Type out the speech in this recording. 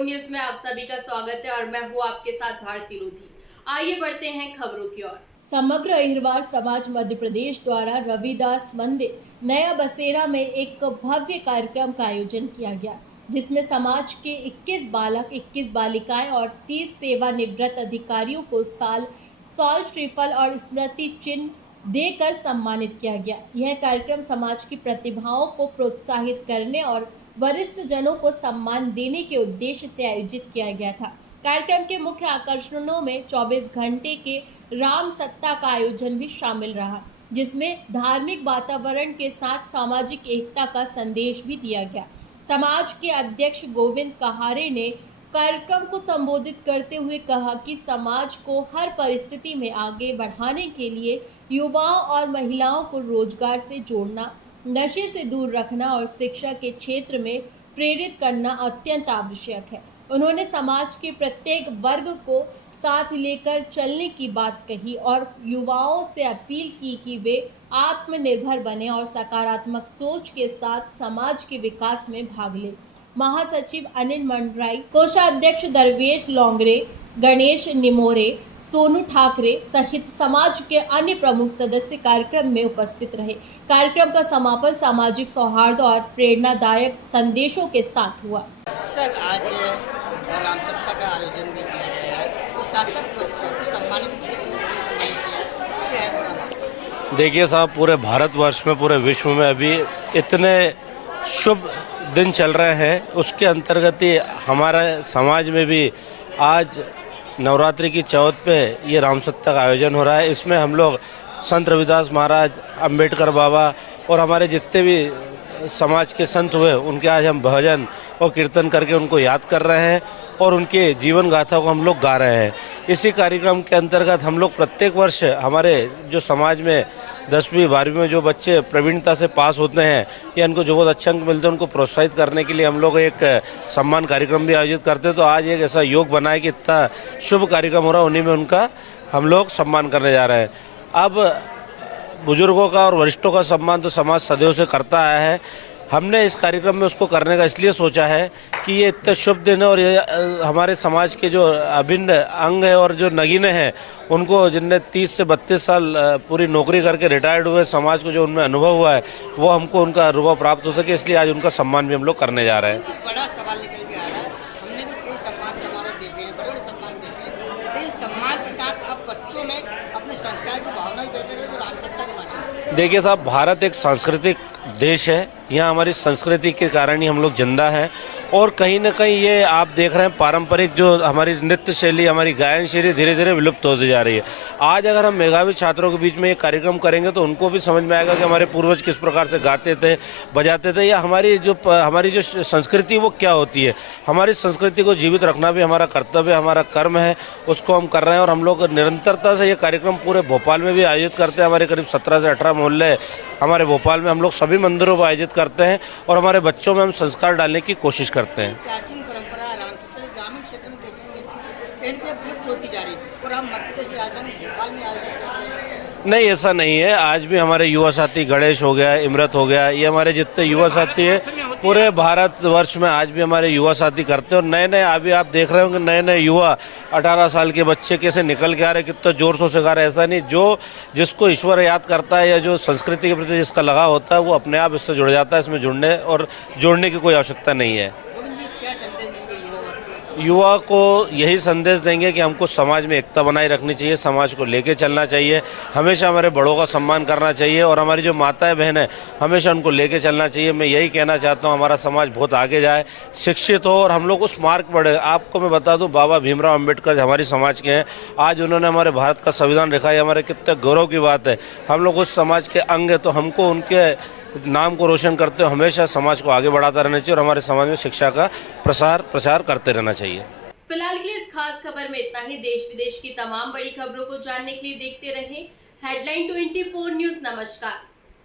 24 news में आप सभी का स्वागत है और मैं हूँ आपके साथ भारती लोधी। आइए बढ़ते हैं खबरों की ओर। समग्र अहिरवार समाज मध्य प्रदेश द्वारा रविदास मंदिर नया बसेरा में एक भव्य कार्यक्रम का आयोजन किया गया, जिसमें समाज के 21 बालक, 21 बालिकाएं और 30 सेवानिवृत्त अधिकारियों को सॉल श्रीफल और स्मृति चिन्ह देकर सम्मानित किया गया। यह कार्यक्रम समाज की प्रतिभाओं को प्रोत्साहित करने और वरिष्ठ जनों को सम्मान देने के उद्देश्य से आयोजित किया गया था। कार्यक्रम के मुख्य आकर्षणों में 24 घंटे के राम सत्ता का आयोजन भी शामिल रहा, जिसमें धार्मिक वातावरण के साथ सामाजिक एकता का संदेश भी दिया गया। समाज के अध्यक्ष गोविंद कहारे ने कार्यक्रम को संबोधित करते हुए कहा कि समाज को हर परिस्थिति में आगे बढ़ाने के लिए युवाओं और महिलाओं को रोजगार से जोड़ना, नशे से दूर रखना और शिक्षा के क्षेत्र में प्रेरित करना अत्यंत आवश्यक है। उन्होंने समाज के प्रत्येक वर्ग को साथ लेकर चलने की बात कही और युवाओं से अपील की कि वे आत्मनिर्भर बने और सकारात्मक सोच के साथ समाज के विकास में भाग लें। महासचिव अनिल मंडराई, कोषाध्यक्ष दरवेश लोंगरे, गणेश निमोरे, सोनू ठाकरे सहित समाज के अन्य प्रमुख सदस्य कार्यक्रम में उपस्थित रहे। कार्यक्रम का समापन सामाजिक सौहार्द और प्रेरणादायक संदेशों के साथ हुआ। सर, आज रामसत्ता का आयोजन भी किया गया है, तो साथ साथ बच्चों को सम्मानित किया। देखिए साहब, पूरे भारतवर्ष में, पूरे विश्व में अभी इतने शुभ दिन चल रहे हैं, उसके अंतर्गत ही हमारे समाज में भी आज नवरात्रि की चौथ पे ये रामसत्ता का आयोजन हो रहा है। इसमें हम लोग संत रविदास महाराज, अंबेडकर बाबा और हमारे जितने भी समाज के संत हुए उनके आज हम भजन और कीर्तन करके उनको याद कर रहे हैं और उनके जीवन गाथा को हम लोग गा रहे हैं। इसी कार्यक्रम के अंतर्गत हम लोग प्रत्येक वर्ष हमारे जो समाज में 10वीं 12वीं में जो बच्चे प्रवीणता से पास होते हैं या इनको जो बहुत अच्छे अंक मिलते हैं उनको प्रोत्साहित करने के लिए हम लोग एक सम्मान कार्यक्रम भी आयोजित करते हैं। तो आज एक ऐसा योग बना है कि इतना शुभ कार्यक्रम हो रहा है, उन्हीं में उनका हम लोग सम्मान करने जा रहे हैं। अब बुजुर्गों का और वरिष्ठों का सम्मान तो समाज सदैव से करता आया है। हमने इस कार्यक्रम में उसको करने का इसलिए सोचा है कि ये इतना शुभ दिन है और ये हमारे समाज के जो अभिन्न अंग है और जो नगीने हैं उनको, जिनने 30 से 32 साल पूरी नौकरी करके रिटायर्ड हुए, समाज को जो उनमें अनुभव हुआ है वो हमको उनका अनुभव प्राप्त हो सके, इसलिए आज उनका सम्मान भी हम लोग करने जा रहे हैं। बड़ा सवाल निकल के आ रहा है, हमने भी कई सम्मान समारोह देखे हैं, बड़े बड़े सम्मान देखे हैं, लेकिन सम्मान के साथ आप बच्चों में अपने संस्कार की भावना भी पैदा करें, जो रामसत्ता के माध्यम। देखिए साहब, भारत एक सांस्कृतिक देश है, यहाँ हमारी संस्कृति के कारण ही हम लोग जिंदा हैं और कहीं ना कहीं ये आप देख रहे हैं पारंपरिक जो हमारी नृत्य शैली, हमारी गायन शैली धीरे धीरे विलुप्त होती जा रही है। आज अगर हम मेधावी छात्रों के बीच में ये कार्यक्रम करेंगे तो उनको भी समझ में आएगा कि हमारे पूर्वज किस प्रकार से गाते थे, बजाते थे, या हमारी जो संस्कृति वो क्या होती है। हमारी संस्कृति को जीवित रखना भी हमारा कर्तव्य, हमारा कर्म है, उसको हम कर रहे हैं और हम लोग निरंतरता से ये कार्यक्रम पूरे भोपाल में भी आयोजित करते हैं। हमारे करीब 17 से 18 मोहल्ले हमारे भोपाल में हम लोग सभी मंदिरों पर आयोजित करते हैं और हमारे बच्चों में हम संस्कार डालने की कोशिश करते हैं। प्राचीन परंपरा रामसत्ता ग्रामीण क्षेत्र में देखने को मिलती है, कहीं विलुप्त होती जा रही है और हम मध्य प्रदेश की राजधानी भोपाल में आयोजित कर रहे हैं। नहीं, ऐसा नहीं है। आज भी हमारे युवा साथी गणेश हो गया, इमरत हो गया, ये हमारे जितने युवा साथी है पूरे भारतवर्ष में आज भी हमारे युवा साथी करते हैं और नए नए अभी आप देख रहे होंगे नए नए युवा 18 साल के बच्चे कैसे निकल के आ रहे, कितना जोर शोर से गा रहे। ऐसा नहीं, जो जिसको ईश्वर याद करता है या जो संस्कृति के प्रति जिसका लगाव होता है वो अपने आप इससे जुड़ जाता है। इसमें जुड़ने और जोड़ने की कोई आवश्यकता नहीं है। युवा को यही संदेश देंगे कि हमको समाज में एकता बनाए रखनी चाहिए, समाज को लेके चलना चाहिए, हमेशा हमारे बड़ों का सम्मान करना चाहिए और हमारी जो माताएं बहन हैं हमेशा उनको लेके चलना चाहिए। मैं यही कहना चाहता हूं, हमारा समाज बहुत आगे जाए, शिक्षित हो और हम लोग उस मार्ग पर बढ़े। आपको मैं बता दूं, बाबा भीमराव अंबेडकर हमारी समाज के हैं, आज उन्होंने हमारे भारत का संविधान लिखा है, हमारे कितने गौरव की बात है। हम लोग उस समाज के अंग हैं, तो हमको उनके नाम को रोशन करते हुए हमेशा समाज को आगे बढ़ाता रहना चाहिए और हमारे समाज में शिक्षा का प्रसार करते रहना चाहिए। फिलहाल के लिए इस खास खबर में इतना ही। देश विदेश की तमाम बड़ी खबरों को जानने के लिए देखते रहें हेडलाइन 24 न्यूज। नमस्कार।